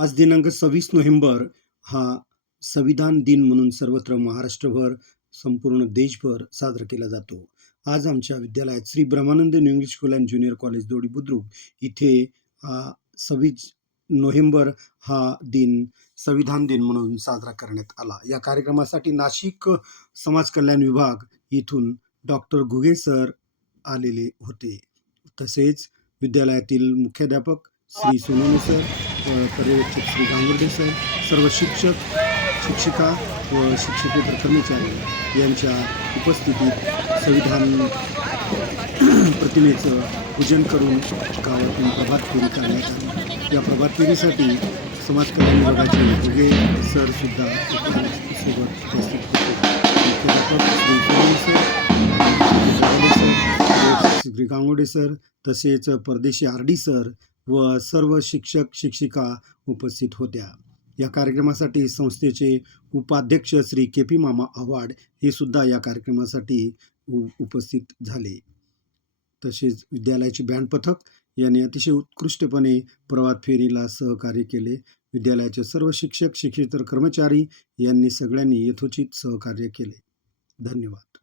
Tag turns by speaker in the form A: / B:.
A: आज दिनांक सव्वीस नोव्हेंबर हा संविधान दिन म्हणून सर्वत्र महाराष्ट्रभर संपूर्ण देशभर साजरा केला जातो. आज आमच्या विद्यालयात Shri Brahmanand new English school and junior college Dodi Budruk इथे हा सव्वीस नोव्हेंबर हा दिन संविधान दिन म्हणून साजरा करण्यात आला. या कार्यक्रमासाठी नाशिक समाज कल्याण विभाग इथून डॉक्टर घुगे सर आलेले होते. तसेच विद्यालयातील मुख्याध्यापक श्री सोनवणे सर पर्यवेक्षक श्री गांगुर्डे सर सर्व शिक्षक शिक्षिका व शिक्षकेतर कर्मचारी यांच्या उपस्थितीत संविधान प्रतिमेचं पूजन करून गावातून प्रभात फेरी करण्यात आली. या प्रभात फेरीसाठी समाज कल्याण विभागाचे घुगे सरसुद्धा सोबत उपस्थित होते. मुख्याध्यापक Shri sir sir Shri Gangode sir तसेच परदेशी आर डी सर व सर्व शिक्षक शिक्षिका उपस्थित होत्या. या कार्यक्रमासाठी संस्थेचे उपाध्यक्ष श्री के पी मामा आव्हाड हे सुद्धा या कार्यक्रमासाठी उ उपस्थित झाले. तसेच विद्यालयाचे बँड पथक यांनी अतिशय उत्कृष्टपणे प्रवात फेरीला सहकार्य केले. विद्यालयाचे सर्व शिक्षक शिक्षितर कर्मचारी यांनी सगळ्यांनी यथोचित सहकार्य केले. धन्यवाद.